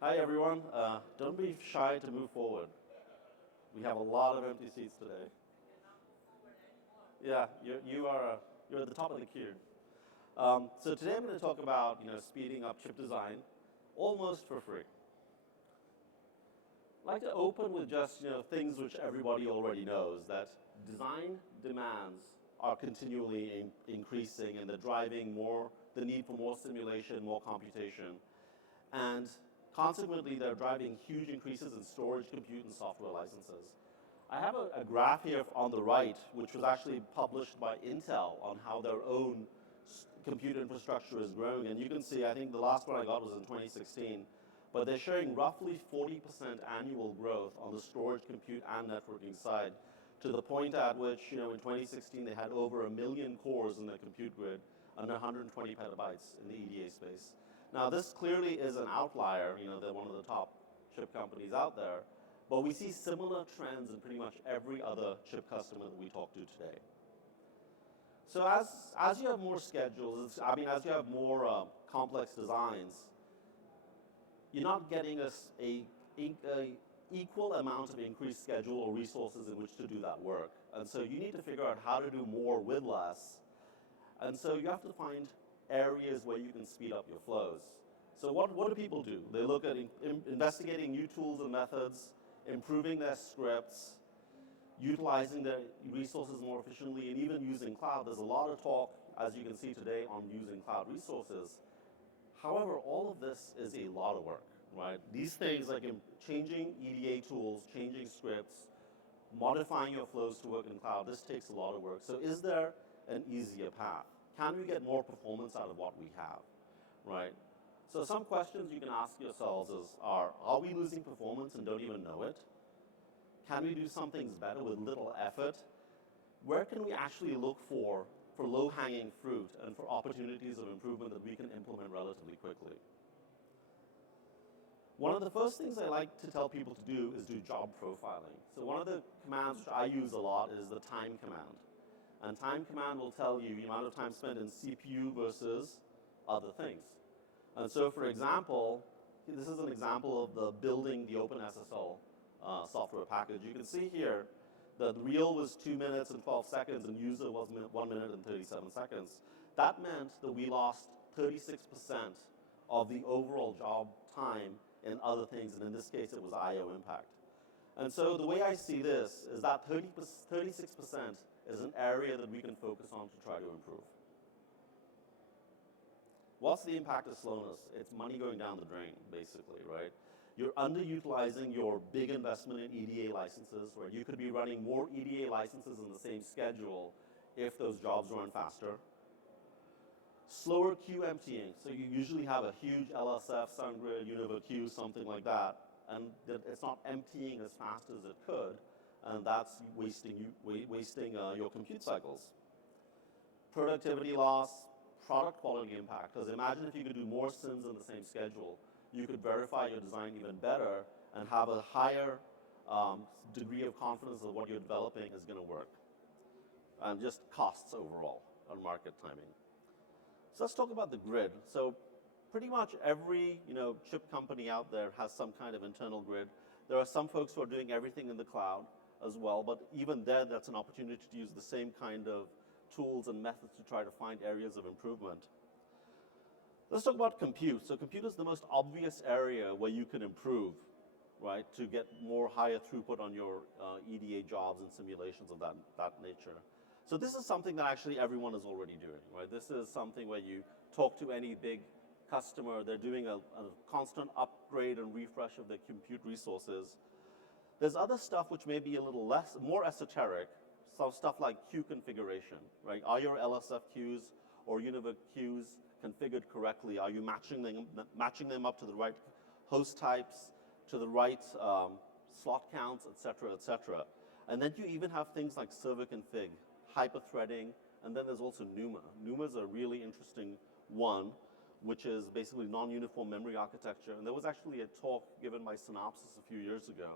Hi everyone. Don't be shy to move forward. We have a lot of empty seats today. Yeah, you're at the top of the queue. So today I'm going to talk about speeding up chip design, almost for free. I'd like to open with just things which everybody already knows, that design demands are continually increasing, and they're driving the need for more simulation, more computation. And consequently, they're driving huge increases in storage, compute, and software licenses. I have a graph here on the right, which was actually published by Intel on how their own compute infrastructure is growing. And you can see, I think the last one I got was in 2016, but they're showing roughly 40% annual growth on the storage, compute, and networking side, to the point at which, in 2016, they had over 1 million cores in their compute grid and 120 petabytes in the EDA space. Now, this clearly is an outlier. They're one of the top chip companies out there. But we see similar trends in pretty much every other chip customer that we talk to today. So as you have more schedules, as you have more complex designs, you're not getting a equal amount of increased schedule or resources in which to do that work. And so you need to figure out how to do more with less. And so you have to find areas where you can speed up your flows. So what do people do? They look at investigating new tools and methods, improving their scripts, utilizing their resources more efficiently, and even using cloud. There's a lot of talk, as you can see today, on using cloud resources. However, all of this is a lot of work, right? These things like changing EDA tools, changing scripts, modifying your flows to work in cloud, this takes a lot of work. So is there an easier path? Can we get more performance out of what we have, right? So some questions you can ask yourselves are we losing performance and don't even know it? Can we do some things better with little effort? Where can we actually look for low-hanging fruit and for opportunities of improvement that we can implement relatively quickly? One of the first things I like to tell people to do is do job profiling. So one of the commands which I use a lot is the time command. And time command will tell you the amount of time spent in CPU versus other things. And so, for example, this is an example of building the OpenSSL software package. You can see here that the real was 2 minutes and 12 seconds and user was 1 minute and 37 seconds. That meant that we lost 36% of the overall job time in other things, and in this case, it was I/O impact. And so the way I see this is that 36% is an area that we can focus on to try to improve. What's the impact of slowness? It's money going down the drain, basically, right? You're underutilizing your big investment in EDA licenses, where you could be running more EDA licenses in the same schedule if those jobs run faster. Slower queue emptying. So you usually have a huge LSF, SunGrid, Univa queue, something like that, and it's not emptying as fast as it could, and that's wasting your compute cycles. Productivity loss, product quality impact, because imagine if you could do more sims in the same schedule, you could verify your design even better and have a higher degree of confidence that what you're developing is going to work. And just costs overall on market timing. So let's talk about the grid. So pretty much every chip company out there has some kind of internal grid. There are some folks who are doing everything in the cloud as well, but even there, that's an opportunity to use the same kind of tools and methods to try to find areas of improvement. Let's talk about compute. So compute is the most obvious area where you can improve, right, to get more higher throughput on your EDA jobs and simulations of that nature. So this is something that actually everyone is already doing, right? This is something where you talk to any big customer, they're doing a constant upgrade and refresh of their compute resources. There's other stuff which may be a little more esoteric, some stuff like queue configuration, right? Are your LSF queues or Univa queues configured correctly? Are you matching them up to the right host types, to the right slot counts, et cetera, et cetera? And then you even have things like server config, hyper-threading, and then there's also NUMA. NUMA is a really interesting one, which is basically non-uniform memory architecture. And there was actually a talk given by Synopsys a few years ago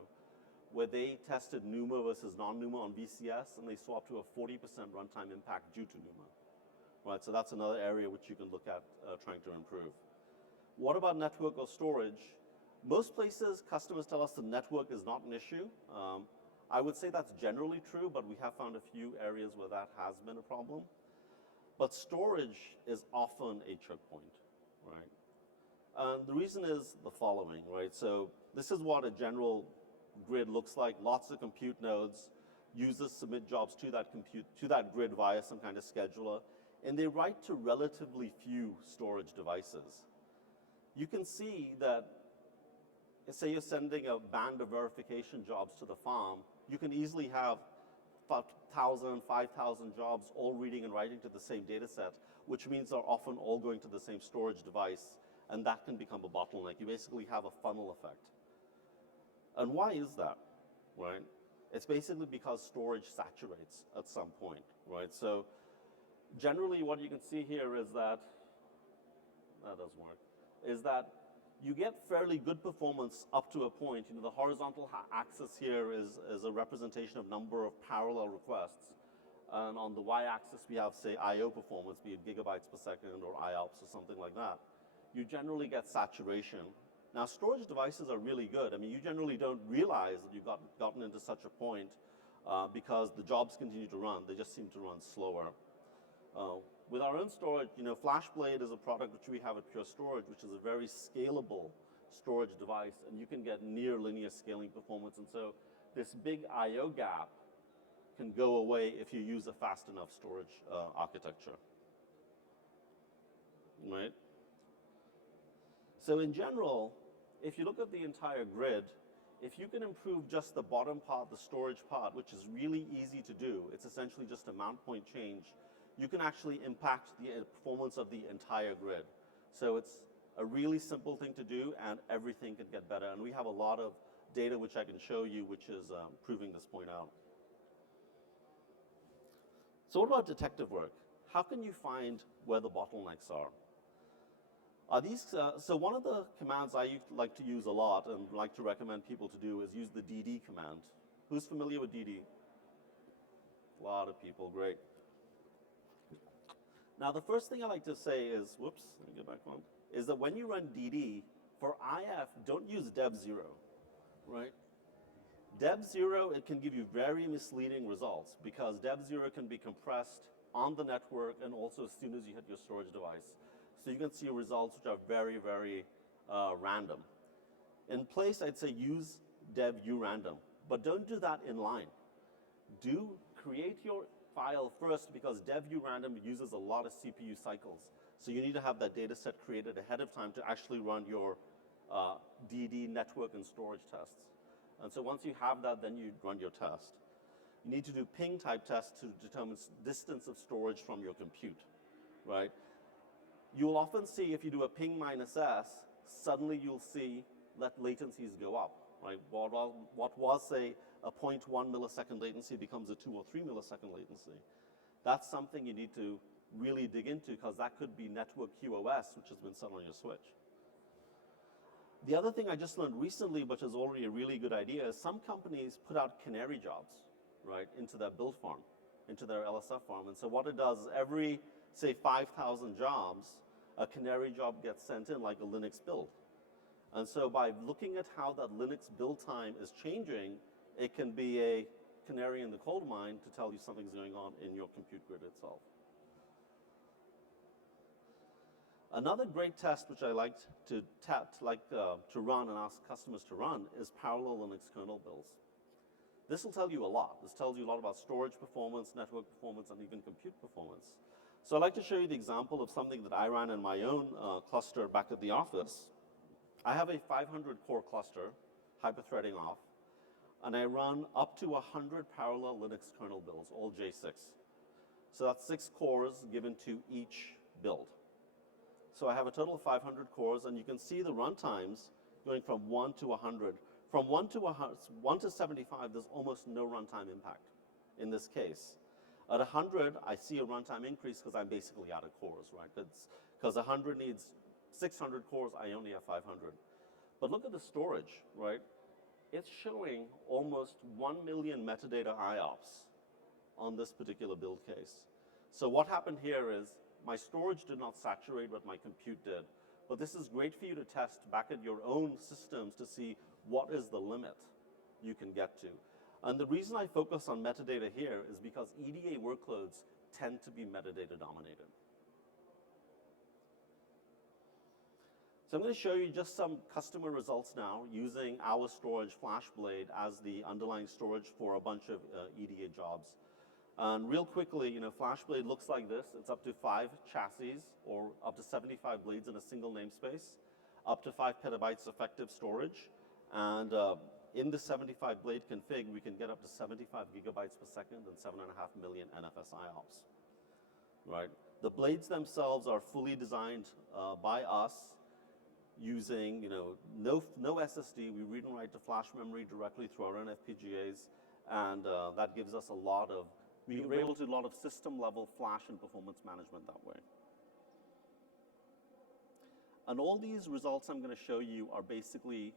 where they tested NUMA versus non-NUMA on VCS, and they saw up to a 40% runtime impact due to NUMA. Right, so that's another area which you can look at trying to improve. What about network or storage? Most places, customers tell us the network is not an issue. I would say that's generally true, but we have found a few areas where that has been a problem. But storage is often a choke point, right? And the reason is the following, right? So this is what a general grid looks like. Lots of compute nodes. Users submit jobs to that grid via some kind of scheduler, and they write to relatively few storage devices. You can see that, say you're sending a band of verification jobs to the farm, you can easily have 1,000, 5,000 jobs all reading and writing to the same data set, which means they're often all going to the same storage device, and that can become a bottleneck. You basically have a funnel effect. And why is that, right? It's basically because storage saturates at some point, right? So generally what you can see here is that doesn't work, is that you get fairly good performance up to a point. You know, the horizontal axis here is a representation of number of parallel requests. And on the y-axis, we have, say, I/O performance, be it gigabytes per second or IOPS or something like that. You generally get saturation. Now, storage devices are really good. I mean, you generally don't realize that you've gotten into such a point because the jobs continue to run. They just seem to run slower. With our own storage, you know, FlashBlade is a product which we have at Pure Storage, which is a very scalable storage device, and you can get near linear scaling performance. And so this big I/O gap can go away if you use a fast enough storage architecture, right? So in general, if you look at the entire grid, if you can improve just the bottom part, the storage part, which is really easy to do, it's essentially just a mount point change, you can actually impact the performance of the entire grid. So it's a really simple thing to do, and everything can get better. And we have a lot of data which I can show you, which is proving this point out. So what about detective work? How can you find where the bottlenecks are? So one of the commands I like to use a lot and like to recommend people to do is use the DD command. Who's familiar with DD? A lot of people, great. Now, the first thing I like to say is, whoops, let me get back on, is that when you run DD, for IF, don't use dev0, right? Dev0, it can give you very misleading results because dev0 can be compressed on the network and also as soon as you hit your storage device. So you can see results which are very, very random. In place, I'd say use dev-urandom, but don't do that in line. Do create your file first because dev-urandom uses a lot of CPU cycles. So you need to have that data set created ahead of time to actually run your DD network and storage tests. And so once you have that, then you run your test. You need to do ping type tests to determine distance of storage from your compute, right? You'll often see if you do a ping minus S, suddenly you'll see that latencies go up, right? What was, say, a 0.1 millisecond latency becomes a 2 or 3 millisecond latency. That's something you need to really dig into because that could be network QoS, which has been set on your switch. The other thing I just learned recently, which is already a really good idea, is some companies put out canary jobs, right, into their build farm, into their LSF farm. And so what it does is every, say, 5,000 jobs, a canary job gets sent in like a Linux build. And so by looking at how that Linux build time is changing, it can be a canary in the coal mine to tell you something's going on in your compute grid itself. Another great test which I like to run and ask customers to run is parallel Linux kernel builds. This will tell you a lot. This tells you a lot about storage performance, network performance, and even compute performance. So I'd like to show you the example of something that I ran in my own cluster back at the office. I have a 500 core cluster, hyper-threading off, and I run up to 100 parallel Linux kernel builds, all J6. So that's 6 cores given to each build. So I have a total of 500 cores, and you can see the runtimes going from 1 to 100. From 1 to 75, there's almost no runtime impact in this case. At 100, I see a runtime increase because I'm basically out of cores, right? Because 100 needs 600 cores, I only have 500. But look at the storage, right? It's showing almost 1 million metadata IOPS on this particular build case. So what happened here is my storage did not saturate what my compute did, But this is great for you to test back at your own systems to see what is the limit you can get to. And the reason I focus on metadata here is because EDA workloads tend to be metadata dominated. So I'm going to show you just some customer results now using our storage FlashBlade as the underlying storage for a bunch of EDA jobs. And real quickly, FlashBlade looks like this. It's up to 5 chassis or up to 75 blades in a single namespace, up to 5 petabytes effective storage. And in the 75 blade config, we can get up to 75 gigabytes per second and 7.5 million NFS IOPS. Right? The blades themselves are fully designed by us using no SSD. We read and write to flash memory directly through our own FPGAs, and that gives us a lot of, we're able to do a lot of system level flash and performance management that way. And all these results I'm going to show you are basically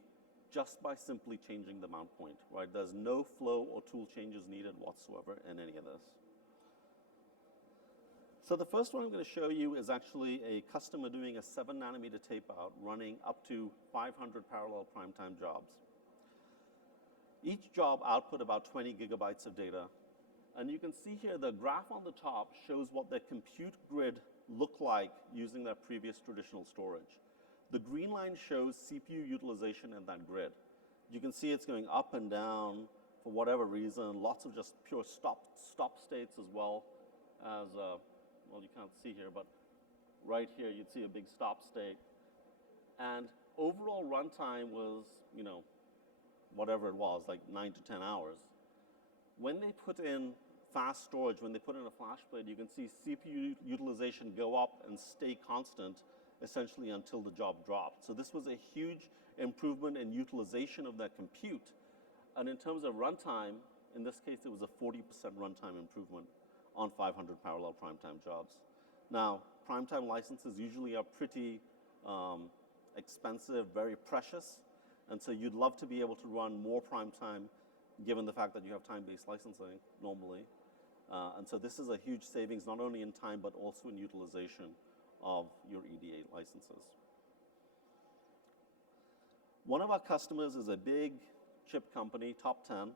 just by simply changing the mount point, right? There's no flow or tool changes needed whatsoever in any of this. So the first one I'm going to show you is actually a customer doing a 7 nanometer tape out running up to 500 parallel primetime jobs. Each job output about 20 gigabytes of data. And you can see here the graph on the top shows what their compute grid looked like using their previous traditional storage. The green line shows CPU utilization in that grid. You can see it's going up and down for whatever reason, lots of just pure stop states as well as, well, you can't see here, but right here you'd see a big stop state. And overall runtime was, whatever it was, like 9 to 10 hours. When they put in fast storage, when they put in a FlashBlade, you can see CPU utilization go up and stay constant essentially until the job dropped. So this was a huge improvement in utilization of that compute. And in terms of runtime, in this case, it was a 40% runtime improvement on 500 parallel primetime jobs. Now, primetime licenses usually are pretty expensive, very precious, and so you'd love to be able to run more primetime given the fact that you have time-based licensing normally. And so this is a huge savings, not only in time, but also in utilization of your EDA licenses. One of our customers is a big chip company, top 10,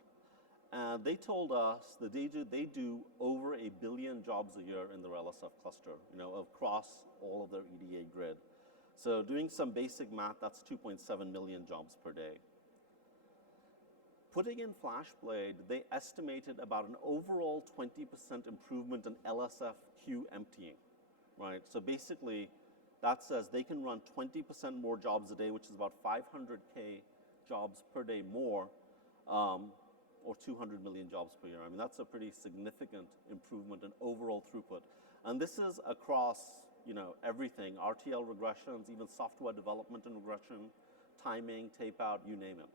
and they told us that they do over 1 billion jobs a year in their LSF cluster, across all of their EDA grid. So doing some basic math, that's 2.7 million jobs per day. Putting in FlashBlade, they estimated about an overall 20% improvement in LSF queue emptying, right? So basically, that says they can run 20% more jobs a day, which is about 500K jobs per day more, or 200 million jobs per year. I mean, that's a pretty significant improvement in overall throughput. And this is across, everything, RTL regressions, even software development and regression, timing, tape out, you name it.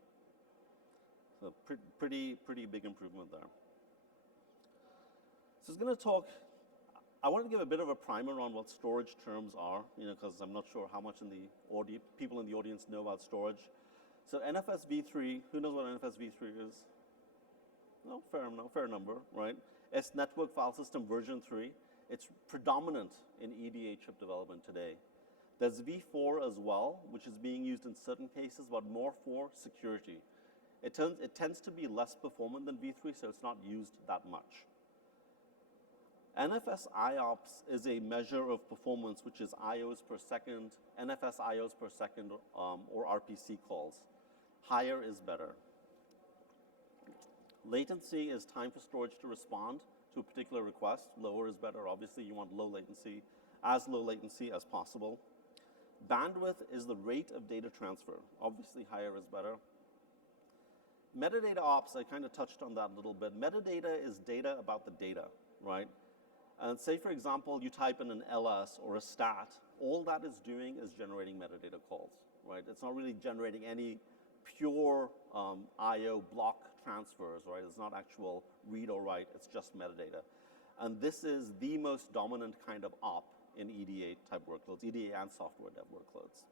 So pretty big improvement there. So I was going to talk, I wanted to give a bit of a primer on what storage terms are, because I'm not sure how much people in the audience know about storage. So NFS v3, who knows what NFS v3 is? No, fair number, right? It's Network File System version 3. It's predominant in EDA chip development today. There's v4 as well, which is being used in certain cases, but more for security. It tends to be less performant than v3, so it's not used that much. NFS IOPS is a measure of performance, which is IOs per second, NFS IOs per second, or RPC calls. Higher is better. Latency is time for storage to respond to a particular request. Lower is better. Obviously, you want low latency as possible. Bandwidth is the rate of data transfer. Obviously, higher is better. Metadata ops, I kind of touched on that a little bit. Metadata is data about the data, right? And say, for example, you type in an LS or a stat. All that is doing is generating metadata calls, right? It's not really generating any pure I/O block transfers, right? It's not actual read or write, it's just metadata. And this is the most dominant kind of op in EDA type workloads, EDA and software dev workloads.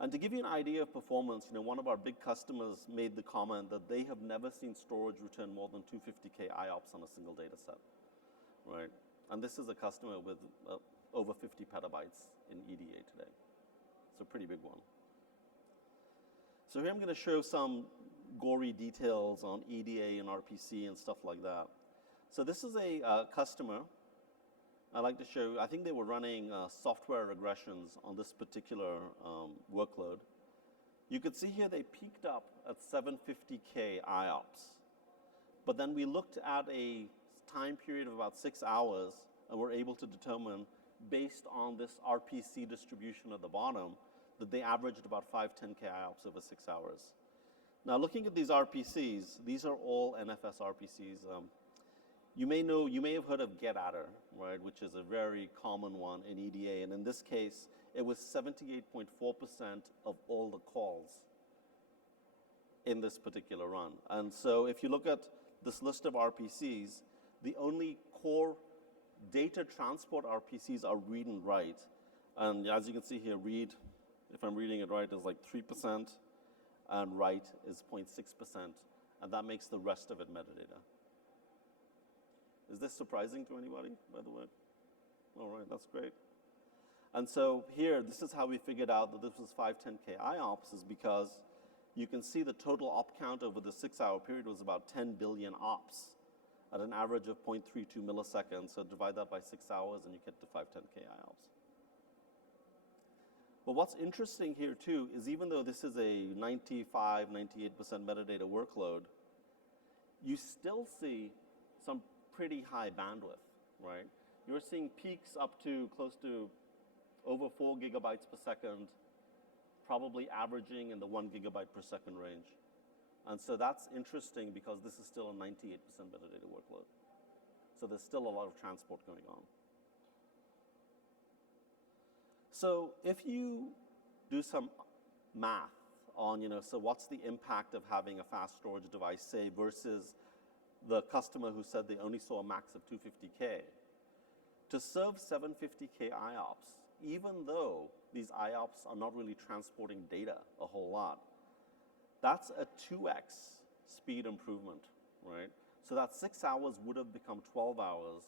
And to give you an idea of performance, one of our big customers made the comment that they have never seen storage return more than 250K IOPS on a single data set, right? And this is a customer with over 50 petabytes in EDA today. It's a pretty big one. So here I'm going to show some gory details on EDA and RPC and stuff like that. So this is a customer. I like to show, I think they were running software regressions on this particular workload. You could see here they peaked up at 750K IOPS. But then we looked at a time period of about 6 hours and were able to determine, based on this RPC distribution at the bottom, that they averaged about 510K IOPS over 6 hours. Now looking at these RPCs, these are all NFS RPCs. You may have heard of GetAttr, right, which is a very common one in EDA, and in this case, it was 78.4% of all the calls in this particular run. And so if you look at this list of RPCs, the only core data transport RPCs are read and write. And as you can see here, read, if I'm reading it right, is like 3%, and write is 0.6%, and that makes the rest of it metadata. Is this surprising to anybody, by the way? All right, that's great. And so here, this is how we figured out that this was 510K IOPS, is because you can see the total op count over the 6-hour period was about 10 billion ops at an average of 0.32 milliseconds. So divide that by 6 hours and you get to 510K IOPS. But what's interesting here too is even though this is a 95, 98% metadata workload, you still see some pretty high bandwidth, right? You're seeing peaks up to close to over 4 gigabytes per second, probably averaging in the 1 gigabyte per second range. And so that's interesting because this is still a 98% metadata workload. So there's still a lot of transport going on. So if you do some math on, so what's the impact of having a fast storage device, say, versus the customer who said they only saw a max of 250K. To serve 750K IOPS, even though these IOPS are not really transporting data a whole lot, that's a 2x speed improvement, right? So that 6 hours would have become 12 hours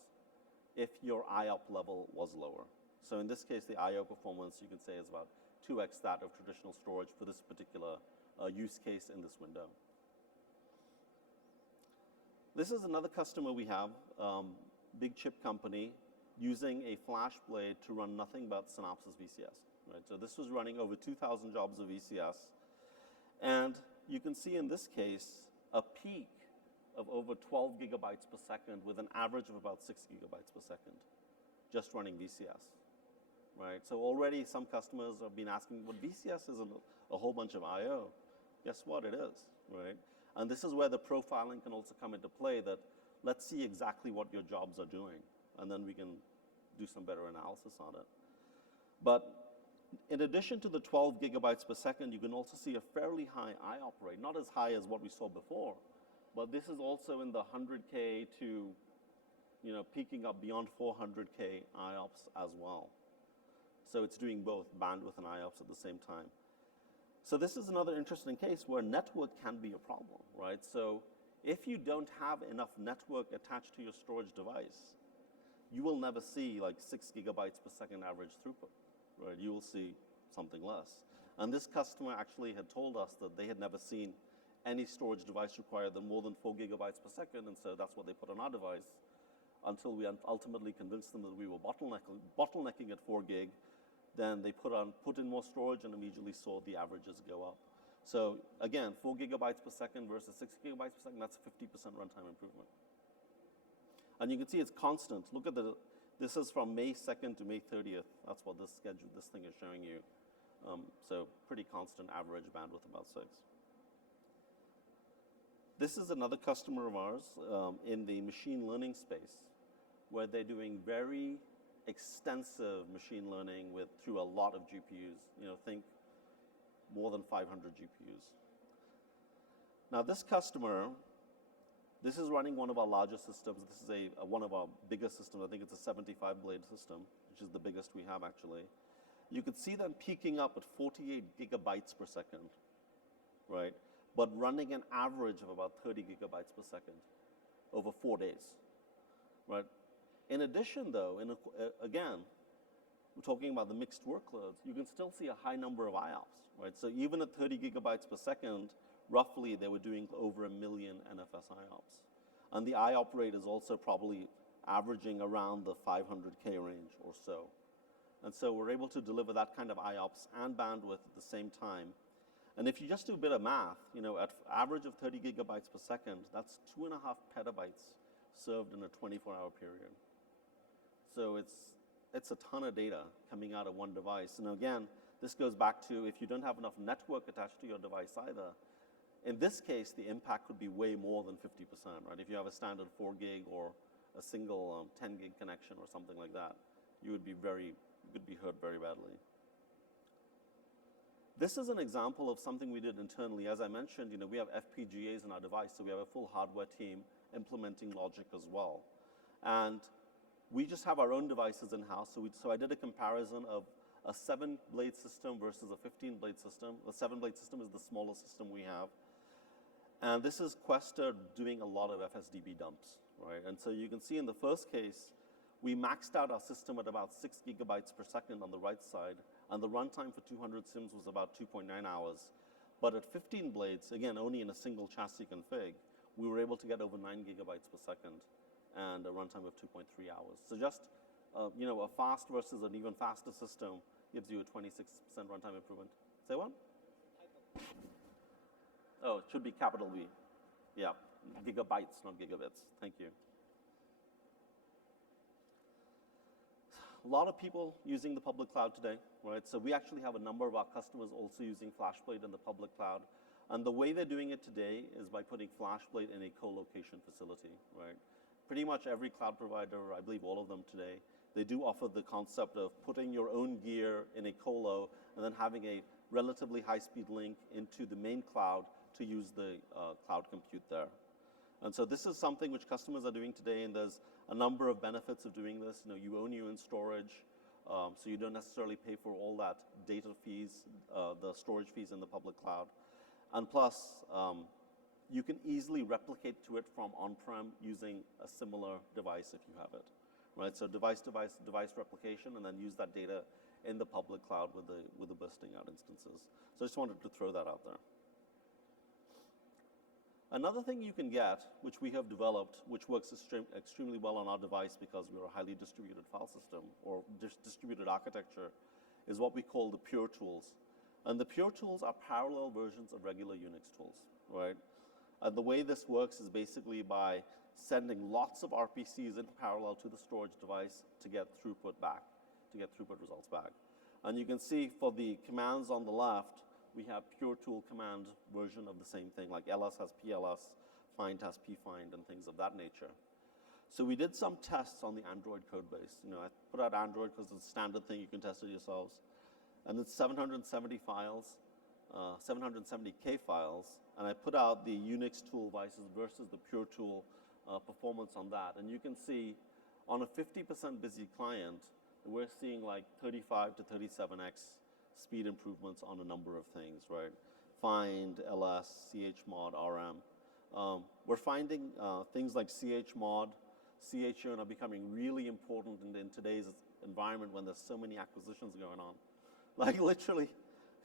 if your IOP level was lower. So in this case, the I/O performance, you can say, is about 2x that of traditional storage for this particular use case in this window. This is another customer we have, big chip company, using a FlashBlade to run nothing but Synopsys VCS, right? So this was running over 2,000 jobs of VCS. And you can see in this case, a peak of over 12 gigabytes per second with an average of about 6 gigabytes per second, just running VCS, right? So already some customers have been asking, well, VCS is a whole bunch of I/O. Guess what, it is, right? And this is where the profiling can also come into play, that let's see exactly what your jobs are doing, and then we can do some better analysis on it. But in addition to the 12 gigabytes per second, you can also see a fairly high IOP rate, not as high as what we saw before, but this is also in the 100K to, peaking up beyond 400K IOPS as well. So it's doing both bandwidth and IOPS at the same time. So this is another interesting case where network can be a problem, right? So if you don't have enough network attached to your storage device, you will never see like 6 gigabytes per second average throughput, right? You will see something less. And this customer actually had told us that they had never seen any storage device require them more than 4 gigabytes per second, and so that's what they put on our device until we ultimately convinced them that we were bottlenecking at 4 gig. Then they put in more storage and immediately saw the averages go up. So again, 4 gigabytes per second versus 6 gigabytes per second, that's a 50% runtime improvement. And you can see it's constant. Look at this is from May 2nd to May 30th. That's what this thing is showing you. So pretty constant average bandwidth, about 6. This is another customer of ours in the machine learning space, where they're doing very extensive machine learning through a lot of GPUs. Think more than 500 GPUs. Now this customer, this is running one of our largest systems. This is one of our biggest systems. I think it's a 75 blade system, which is the biggest we have actually. You could see them peaking up at 48 gigabytes per second, right? But running an average of about 30 gigabytes per second over 4 days, right? In addition though, again, we're talking about the mixed workloads, you can still see a high number of IOPS, right? So even at 30 gigabytes per second, roughly they were doing over 1 million NFS IOPS. And the IOP rate is also probably averaging around the 500K range or so. And so we're able to deliver that kind of IOPS and bandwidth at the same time. And if you just do a bit of math, you know, at average of 30 gigabytes per second, that's 2.5 petabytes served in a 24-hour period. So it's a ton of data coming out of one device. And again, this goes back to if you don't have enough network attached to your device either, in this case, the impact could be way more than 50%, right? If you have a standard 4 gig or a single 10 gig connection or something like that, you would be hurt very badly. This is an example of something we did internally. As I mentioned, you know, we have FPGAs in our device, so we have a full hardware team implementing logic as well. And we just have our own devices in-house, so I did a comparison of a 7-blade system versus a 15-blade system. The 7-blade system is the smallest system we have. And this is Questa doing a lot of FSDB dumps, right? And so you can see in the first case, we maxed out our system at about 6 gigabytes per second on the right side, and the runtime for 200 sims was about 2.9 hours. But at 15 blades, again, only in a single chassis config, we were able to get over 9 gigabytes per second and a runtime of 2.3 hours. So just, you know, a fast versus an even faster system gives you a 26% runtime improvement. Say what? Oh, it should be capital V. Yeah, gigabytes, not gigabits. Thank you. A lot of people using the public cloud today, right? So we actually have a number of our customers also using FlashBlade in the public cloud. And the way they're doing it today is by putting FlashBlade in a co-location facility, right? Pretty much every cloud provider, I believe all of them today, they do offer the concept of putting your own gear in a colo and then having a relatively high-speed link into the main cloud to use the cloud compute there. And so this is something which customers are doing today, and there's a number of benefits of doing this. You know, you own your own storage, so you don't necessarily pay for all that data fees, the storage fees in the public cloud. And plus, you can easily replicate to it from on-prem using a similar device if you have it, right? So device replication, and then use that data in the public cloud with the bursting out instances. So I just wanted to throw that out there. Another thing you can get, which we have developed, which works extremely well on our device because we're a highly distributed file system or distributed architecture, is what we call the Pure tools. And the Pure tools are parallel versions of regular Unix tools, right? And the way this works is basically by sending lots of RPCs in parallel to the storage device to get throughput back, to get throughput results back. And you can see for the commands on the left, we have Pure tool command version of the same thing, like ls has pls, find has pfind, and things of that nature. So we did some tests on the Android code base. You know, I put out Android because it's a standard thing, you can test it yourselves. And it's 770 files, 770K files, and I put out the Unix tool versus the Pure tool performance on that. And you can see on a 50% busy client, we're seeing like 35 to 37x speed improvements on a number of things, right? Find, ls, chmod, rm. We're finding things like chmod, churn are becoming really important in today's environment when there's so many acquisitions going on. Like literally,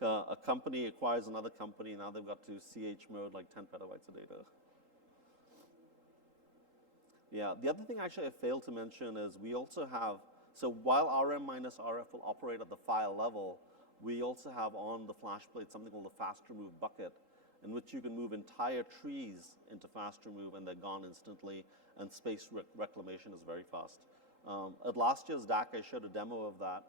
a company acquires another company, now they've got to chmod like 10 petabytes of data. Yeah, the other thing actually I failed to mention is we also have, so while rm minus rf will operate at the file level, we also have on the FlashBlade something called the fast remove bucket, in which you can move entire trees into fast remove and they're gone instantly, and space reclamation is very fast. At last year's DAC, I showed a demo of that,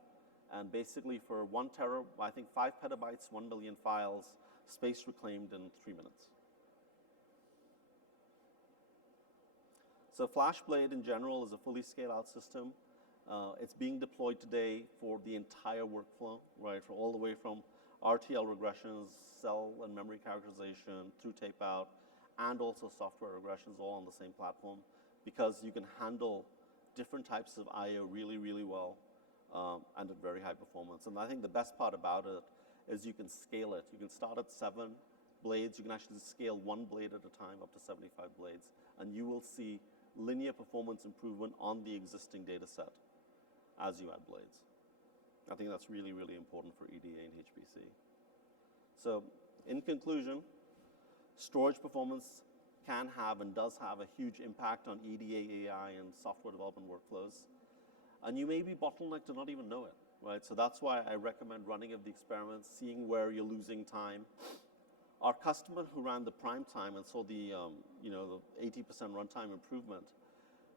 and basically for 1 tera, I think 5 petabytes, 1 million files, space reclaimed in 3 minutes. So FlashBlade in general is a fully scaled out system. It's being deployed today for the entire workflow, right? For all the way from RTL regressions, cell and memory characterization, through tape out, and also software regressions all on the same platform, because you can handle different types of I/O really, really well, and at very high performance. And I think the best part about it is you can scale it. You can start at 7 blades. You can actually scale 1 blade at a time up to 75 blades, and you will see linear performance improvement on the existing data set as you add blades. I think that's really, really important for EDA and HPC. So in conclusion, storage performance can have and does have a huge impact on EDA, AI, and software development workflows. And you may be bottlenecked to not even know it, right? So that's why I recommend running of the experiments, seeing where you're losing time. Our customer who ran the prime time and saw the, the 80% runtime improvement,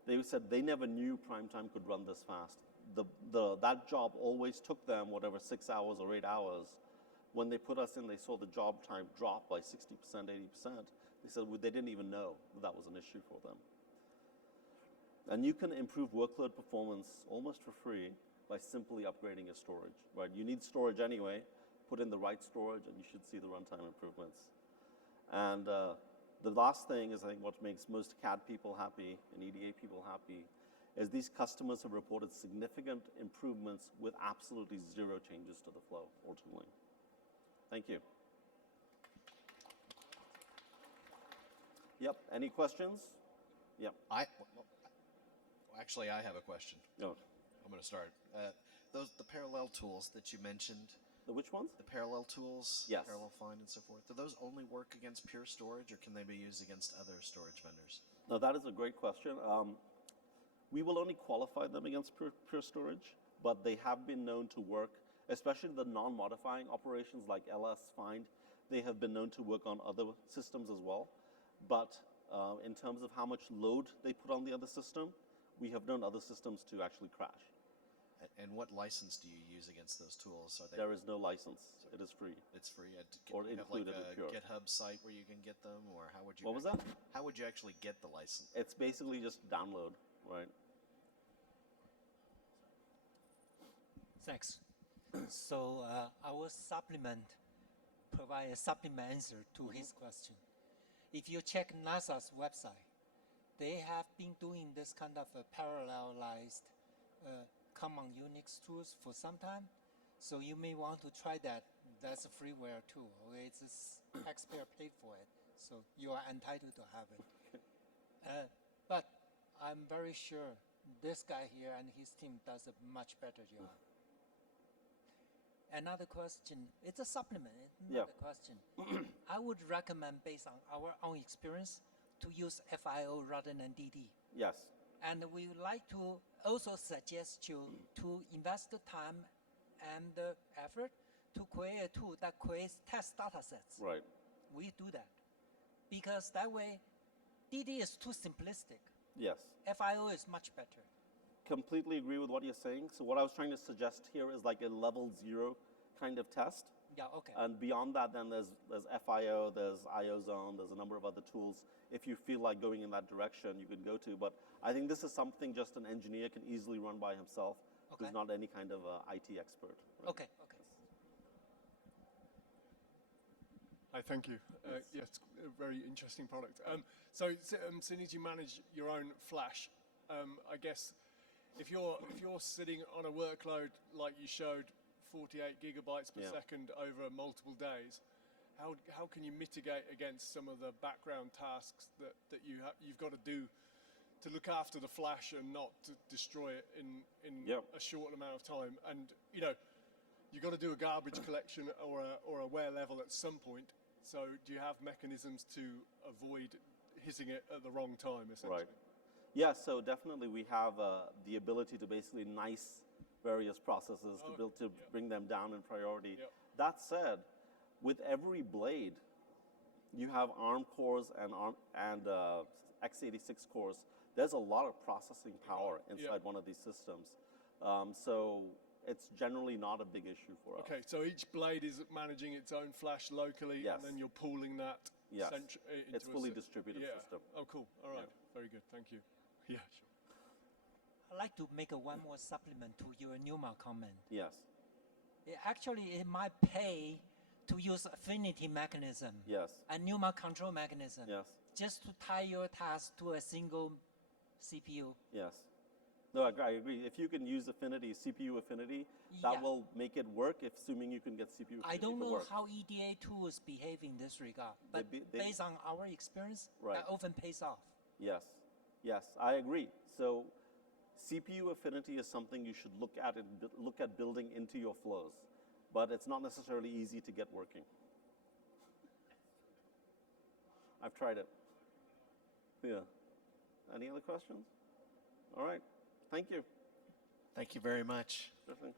they said they never knew prime time could run this fast. That job always took them whatever 6 hours or 8 hours. When they put us in, they saw the job time drop by 60%, 80%. They said they didn't even know that was an issue for them. And you can improve workload performance almost for free by simply upgrading your storage, right? You need storage anyway. Put in the right storage, and you should see the runtime improvements. And the last thing is, I think, what makes most CAD people happy and EDA people happy is these customers have reported significant improvements with absolutely zero changes to the flow or tooling. Thank you. Yep. Any questions? Yep. Actually, I have a question. No. I'm going to start. The parallel tools that you mentioned. The which ones? The parallel tools. Yes. Parallel find and so forth. Do those only work against Pure Storage, or can they be used against other storage vendors? No, that is a great question. We will only qualify them against Pure Storage, but they have been known to work, especially the non-modifying operations like ls find. They have been known to work on other systems as well. But in terms of how much load they put on the other system, we have known other systems to actually crash. And what license do you use against those tools? There is no license. It is free. It's free. Or included like with Pure. GitHub site where you can get them, or how would you? What was that? How would you actually get the license? It's basically just download, right? Thanks. So I will provide a supplement answer to his question. If you check NASA's website, they have been doing this kind of a parallelized common Unix tools for some time. So you may want to try that. That's a freeware tool. Okay? It's a taxpayer paid for it. So you are entitled to have it. But I'm very sure this guy here and his team does a much better job. Another question, it's a supplement, not a question. I would recommend, based on our own experience, to use FIO rather than DD. Yes. And we would like to also suggest you to invest the time and the effort to create a tool that creates test data sets. Right. We do that. Because that way, DD is too simplistic. Yes. FIO is much better. Completely agree with what you're saying. So what I was trying to suggest here is like a level 0 kind of test. Yeah, okay. And beyond that, then there's FIO, there's IOZone, there's a number of other tools. If you feel like going in that direction, you can go to. But I think this is something just an engineer can easily run by himself, who's not any kind of IT expert. Right? Okay. Hi, thank you. Yes, a very interesting product. So seeing as you manage your own Flash, I guess if you're sitting on a workload like you showed, 48 gigabytes per second over multiple days, how can you mitigate against some of the background tasks that you've got to do to look after the Flash and not to destroy it in a short amount of time? And you've got to do a garbage collection or a wear level at some point. So do you have mechanisms to avoid hitting it at the wrong time, essentially? Right. Yeah, so definitely we have the ability to basically nice various processes to bring them down in priority. Yep. That said, with every blade, you have ARM cores and x86 cores. There's a lot of processing power inside one of these systems. So it's generally not a big issue for us. Okay, so each blade is managing its own Flash locally, and then you're pooling that. Yes, into it's fully distributed system. Oh, cool. All right, very good. Thank you. Yeah, sure. I'd like to make one more supplement to your NUMA comment. Yes. Actually, it might pay to use affinity mechanism and NUMA control mechanism just to tie your task to a single CPU. Yes. No, I agree. If you can use affinity, CPU affinity, that will make it work, assuming you can get CPU affinity I don't know to work. how EDA tools behave in this regard, but based on our experience, that often pays off. Yes. Yes, I agree. So CPU affinity is something you should look at building into your flows, but it's not necessarily easy to get working. I've tried it. Yeah. Any other questions? All right. Thank you. Thank you very much. Sure thing.